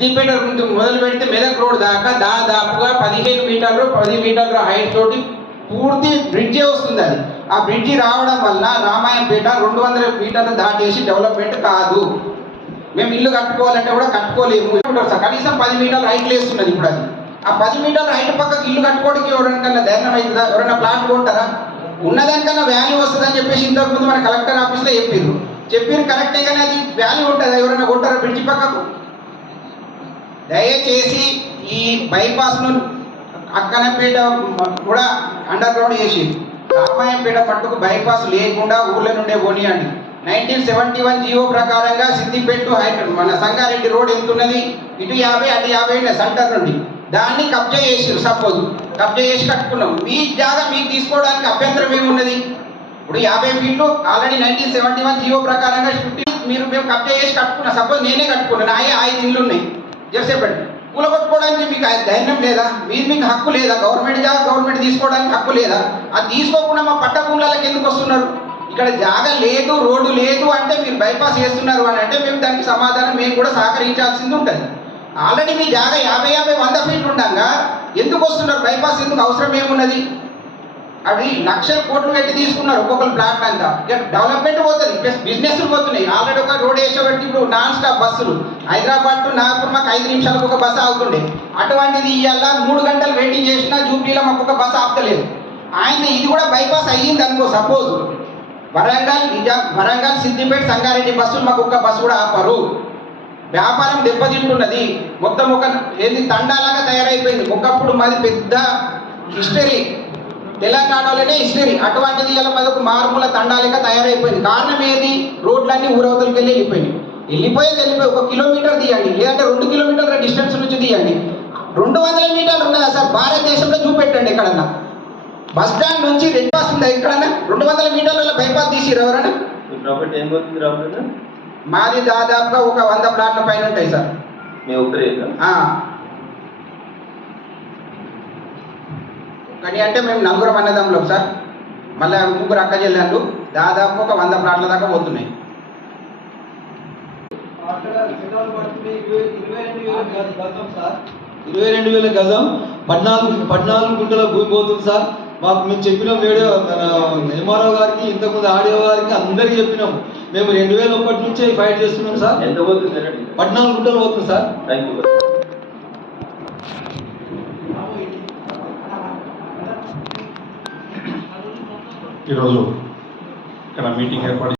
సిద్దిపేట నుంచి మొదలు పెడితే మెదక్ రోడ్ దాకా దాదాపుగా 15 మీటర్లు 10 మీటర్ల హైట్ తోటి పూర్తి బ్రిడ్జే వస్తుంది. అది ఆ బ్రిడ్జి రావడం వల్ల రామాయంపేట 200 మీటర్లు దాటేసి డెవలప్మెంట్ కాదు. మేము ఇల్లు కట్టుకోవాలంటే కూడా కట్టుకోలేము. కనీసం 10 మీటర్ల హైట్ వేస్తున్నది. ఇప్పుడు అది ఆ 10 మీటర్ల హైట్ పక్కకి ఇల్లు కట్టుకోవడానికి ఎవరికన్నా ధైర్యం అవుతుందా? ఎవరైనా ప్లాట్ కొంటారా? ఉన్నదానికన్నా వాల్యూ వస్తుందని చెప్పేసి ఇంతకుముందు మన కలెక్టర్ ఆఫీస్లో చెప్పారు కరెక్టే, కానీ అది వాల్యూ ఉంటుందా? ఎవరైనా కొంటారా బ్రిడ్జి పక్కకు? దయచేసి ఈ బైపాస్ను అక్కనపేట కూడా అండర్ గ్రౌండ్ చేసి రామాయంపేట పట్టుకు బైపాస్ లేకుండా ఊళ్ళ నుండే పోనీయండి. 1971 జీవో ప్రకారంగా సిద్దిపేట మన సంగారెడ్డి రోడ్ ఎంత ఉన్నది? ఇటు 50 అటు 50 సెంటర్ నుండి దాన్ని కబ్జా చేసారు. సపోజ్ కబ్జా చేసి కట్టుకున్నాం. మీ జాగా మీకు తీసుకోవడానికి అభ్యంతరం ఏమున్నది? ఇప్పుడు 50 ఫీట్లు ఆల్రెడీ 1971 జీవో ప్రకారంగా మేము కబ్జా చేసి కట్టుకున్నాం. సపోజ్ నేనే కట్టుకున్నాను, 5 ఇళ్ళు ఉన్నాయి. చేసేపండి కూలగొట్టుకోవడానికి మీకు ధైర్యం లేదా? మీకు హక్కు లేదా? గవర్నమెంట్ జాగా గవర్నమెంట్ తీసుకోవడానికి హక్కు లేదా? అది తీసుకోకుండా మా పట్ట భూములకి ఎందుకు వస్తున్నారు? ఇక్కడ జాగా లేదు, రోడ్డు లేదు అంటే మీరు బైపాస్ చేస్తున్నారు అని అంటే మేము దానికి సమాధానం మేము కూడా సహకరించాల్సింది ఉంటుంది. ఆల్రెడీ మీ జాగా 50 100 ఫీట్లు ఉండగా ఎందుకు వస్తున్నారు? బైపాస్ ఎందుకు అవసరం ఏమున్నది? అది లక్షల కోట్లు పెట్టి తీసుకున్నారు ఒక్కొక్కరు ప్లాట్ అంతా. డెవలప్మెంట్ పోతుంది, ప్లస్ బిజినెస్లు పోతున్నాయి. ఆల్రెడీ ఒక రోడ్ వేసేబట్టి ఇప్పుడు నాన్ స్టాప్ బస్సులు హైదరాబాద్ టు నాగపూర్ మాకు 5 నిమిషాలకు ఒక బస్సు ఆగుతుండే. అటువంటిది ఇవాళ 3 గంటలు వెయిటింగ్ చేసినా జూబ్లీలో మాకు ఒక బస్సు ఆపుతలేదు. ఆయన ఇది కూడా బైపాస్ అయ్యింది అనుకో, సపోజ్ వరంగల్ సిద్దిపేట సంగారెడ్డి బస్సులు మాకు ఒక బస్సు కూడా ఆపరు. వ్యాపారం దెబ్బతింటున్నది. మొత్తం ఒక ఏది తండాలాగా తయారైపోయింది. ఒకప్పుడు మాది పెద్ద హిస్టరీ, తెలంగాణలోనే హిస్టరీ. అటువంటిది ఇలా మాది ఒక మారుమూల తండాలుగా తయారైపోయింది. కారణం ఏది? రోడ్లన్నీ ఊరవతలకి వెళ్ళిపోయి 1 కిలోమీటర్ తీయండి, లేదంటే 2 కిలోమీటర్ల డిస్టెన్స్ నుంచి తీయండి. 200 మీటర్లు ఉన్నదా సార్? భారతదేశంలో చూపెట్టండి ఎక్కడన్నా. బస్ స్టాండ్ నుంచి రెడ్ పాస్ ఉందా ఎక్కడన్నా? 200 మీటర్ల బైపాస్ తీసిరు ఎవరన్నా? మాది దాదాపుగా ఒక 100 ప్లాట్ల పైన ఉంటాయి సార్. కానీ అంటే మేము 4 అన్నదమ్ములం సార్, మళ్ళీ 3 అక్క చెల్లెళ్ళు, దాదాపు ఒక 100 ప్లాట్ల దాకా పోతున్నాయి. 22,000 గజం 14 గుంటల భూమి పోతుంది సార్. మాకు మేము చెప్పినాం, ఎంఆర్ఓ గారికి, ఇంతకుముందు ఆడియో గారికి అందరికీ చెప్పినాం. మేము 2001 నుంచే ఫైట్ చేస్తున్నాం సార్. ఎంత పోతుంది? 14 గుంటలు పోతుంది సార్. ఈరోజు ఇక్కడ మీటింగ్ ఏర్పాటు